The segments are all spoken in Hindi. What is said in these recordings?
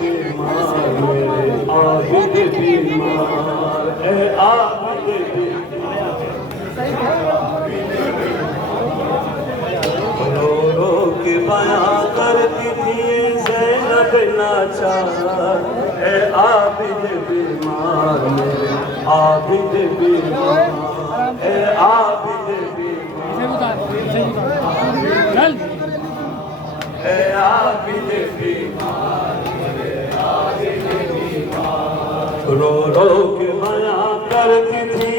बीमार मेरे आबिद बीमार, ए आबिद बीमार। रो रो के बयां करती थी ज़ैनब नाचार, ए आबिद बीमार मेरे आबिद बीमार, ए आबिद बीमार, ए आबिद बीमार, रो रो के बयां करती थी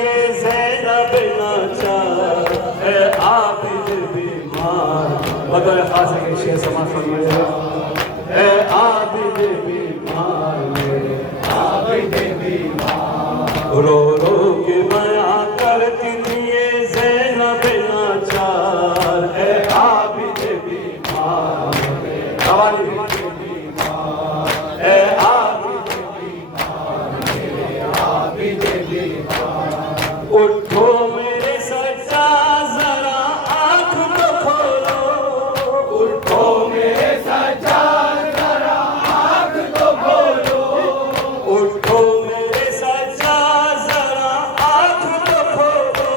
ज़ैनब नाचार, ए आबिद बीमार। बदर खास के शेर समाज फरमाइए, ए आबिद बीमार मेरे आबिद बीमार। रो रो के बयां करती थी ज़ैनब नाचार, ए आबिद बीमार मेरे आबिद बीमार, ए आबिद बीमार मेरे आबिद बीमार। उठो मेरे सच्चा जरा आँख तो खोलो, उठो मेरे सच्चा जरा आँख तो खोलो, उठो मेरे सच्चा जरा आँख तो खोलो,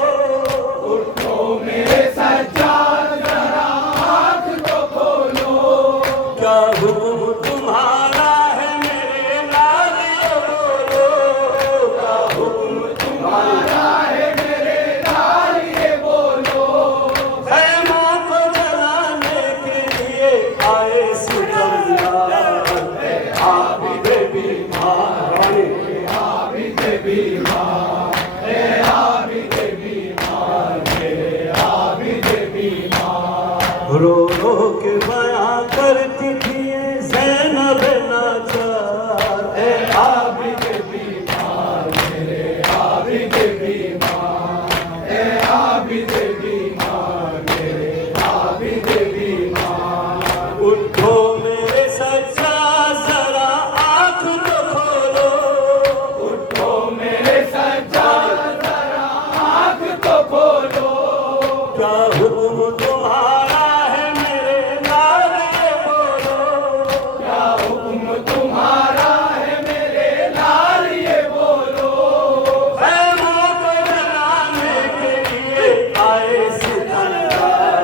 उठो मेरे सच्चा जरा आँख तो खोलो। क्या हुक्म तुम्हारा है मेरे लाल ये बोलो, क्या हुक्म तुम्हारा है मेरे लाल ये बोलो। खैमों को जलाने के लिए आए सितमगार, ए आबिद बीमार, ए आबिद बीमार, ए आबिद बीमार मेरे आबिद बीमार। रो रो के बयां करती थी ज़ैनब नाचार, ए आबिद बीमार मेरे आबिद बीमार, ए आबिद बीमार मेरे आबिद बीमार। उठो मेरे सच्चा जरा आँख तो खोलो, उठो मेरे सच्चा जरा आँख तो खोलो। क्या हुक्म तुम्हारा है मेरे लाल ये बोलो, क्या हुक्म तुम्हारा है मेरे लाल ये बोलो। खैमों को जलाने के लिए आए सितमगार,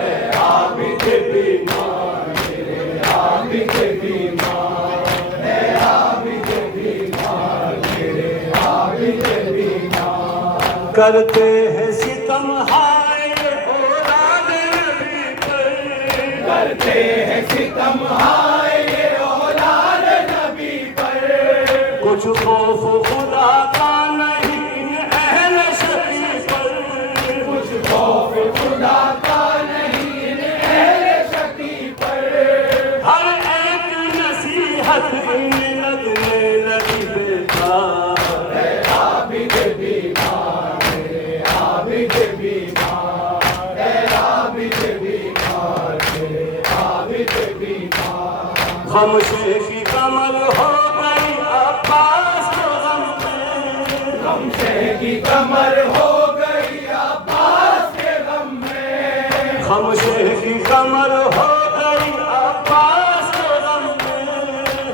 ए आबिद बीमार मेरे आबिद बीमार, ए आबिद बीमार मेरे आबिद बीमार। करते हैं सितम हाय औलाद नबी पर, करते हैं सितम हाय औलाद नबी पर। कुछ खौफ खुदा का नहीं अहले शकी पर, कुछ खौफ खुदा का नहीं अहले शकी पर। हर एक नसीहत मिन्नत में लगी बेकार, ए आबिद बीमार मेरे आबिद बीमार, ए आबिद बीमार मेरे आबिद बीमार। खमशे की कमर हो गई अब्बास के गम में, खमशे की कमर हो गई अब्बास के गम में। खमशे की कमर हो गई अब्बास के गम में,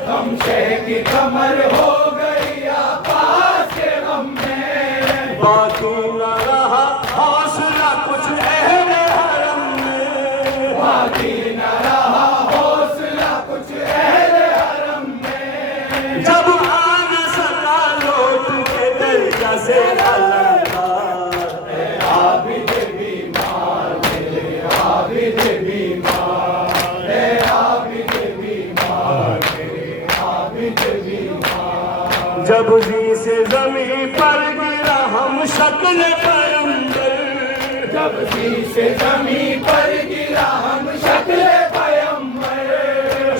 खमशे की कमर हो गई अब्बास के गम में। बाकी न रहा हौसला कुछ अहले हरम में, बाकी न रहा हौसला कुछ अहले हरम में। जब आ न सका लौट के दरिया से अलंकार, ए आबिद बीमार मेरे आबिद बीमार, ए आबिद बीमार मेरे आबिद बीमार। जब जी से ज़मीं पर गिरा हम शक्ल पैगंबर, जब जी से ज़मीं पर गिरा हम शक्ल पैगंबर।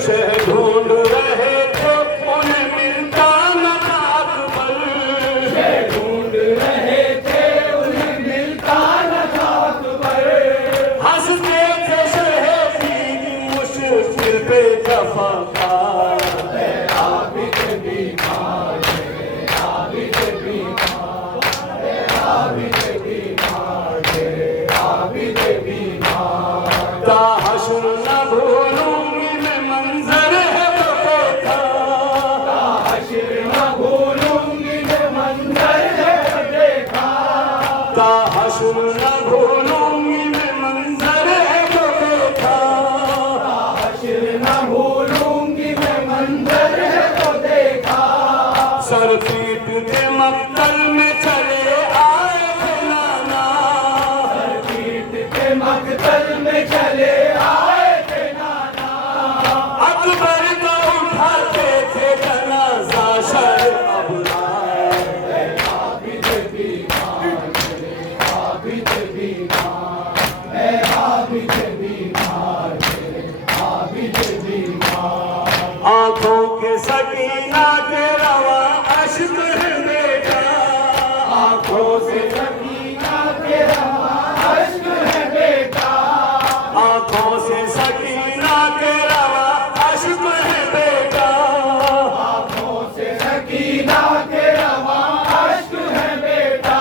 शह ढूंढ रहे थे उन्हें मिलता न था अकबर, शह ढूंढ रहे थे उन्हें मिलता न था अकबर। हंसते थे शहीद मुश्किल पे जफ़ाकार, ए आबिद बीमार मेरे आबिद बीमार, ए आबिद बीमार मेरे आबिद बीमार। ता हश्र के मक्तल में चले आए थे नाना, सरकीट के मक्तल में चले आए थे नाना। अकबर को उठाते थे जनाजा शर अबरार। आबिद बीमार मेरे आबिद बीमार, है आबिद बीमार मेरे आबिद बीमार। आंखों के सकीना के रवा अश्क है बेटा, आंखों से सकीना के रवा अश्क है बेटा। आंखों से सकीना के रवा अश्क है बेटा। आंखों से सकीना के रवा अश्क है बेटा।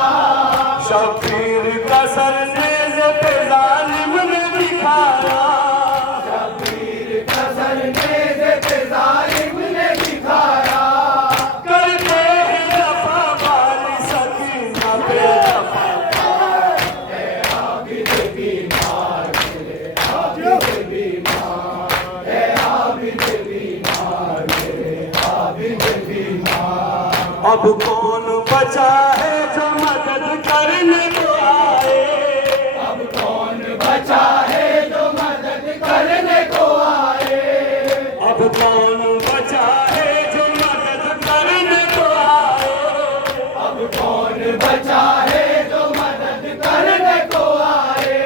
शबीर का सर नेज़ पे जालिम ने दिखाया, शबीर का सर नेज़ पे जालिम ने दिखाया। करते ही दफा वाली सकीना पे दफा। आबिद बीमार मेरे आबिद बीमार, है आबिद बीमार मेरे आबिद बीमार। अब कौन बचा है जो मदद करने को आए, अब कौन बचा है जो मदद करने को आए। अब कौन बचा है जो मदद करने को आए। अब कौन बचा है जो मदद करने को आए।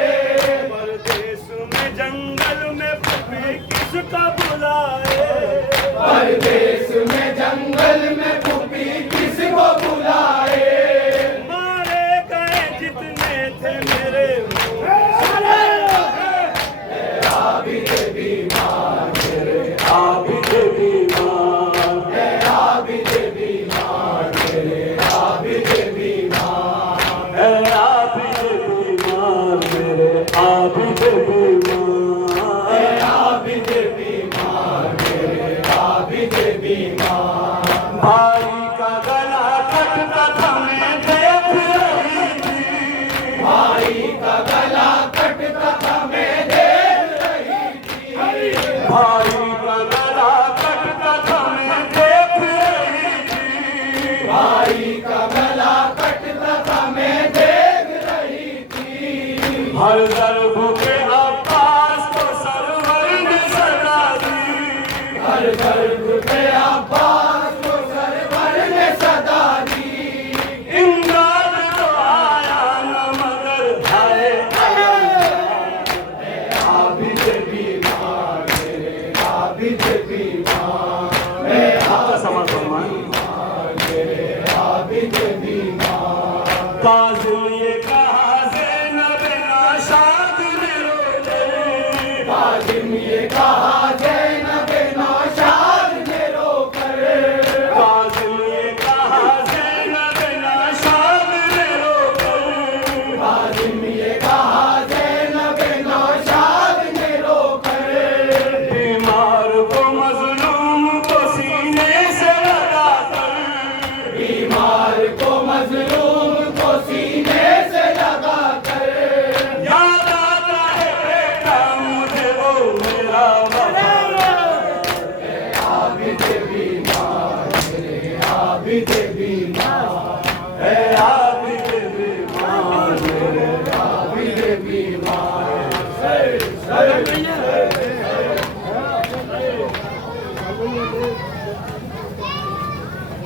परदेश में जंगल में फूफी किसका बुलाए, परदेश में जंगल में फूफी किसको बुलाए। मारे गए जितने थे मेरे आबिद बीमार मेरे आबिद बीमार, है आबिद बीमार मेरे आबिद बीमार। है आबिद बीमार मेरे आबिद बीमार। है आबिद बीमार मेरे आबिद बीमार। भाई का गला कटता था मैं देख रही थी, भाई का गला कटता था मैं देख रही थी। भाई का गला कटता था मैं देख रही थी। भाई का गला कटता था मैं देख रही थी। हर दर्द के अब्बास को सरवर ने सजा दी, हर दर्द पे अब्बास को सरवर ने सदा दी। इमदाद तो आया न मगर हाय। आबिद बीमार मेरे आबिद बीमार, मैं समा फरमान मेरे आबिद बीमार। काज़िम ये कहा ज़ैनब नाशाद ने रोते, काज़िम ये कहा ज़ैनब नौशाद ने रोकर। काज़िम ये कहा ज़ैनब नाशाद ने रोकर। काज़िम ये कहा ज़ैनब नौशाद ने रोकर। बीमार को मजलूम को सीने से लगाकर, बीमार को मजलूम को सीने से लगाकर। याद आता है बेटा मुझे वो मेरा वफा। आबिद बीमार मेरे आबिद बीमार, है आबिद बीमार मेरे आबिद बीमार।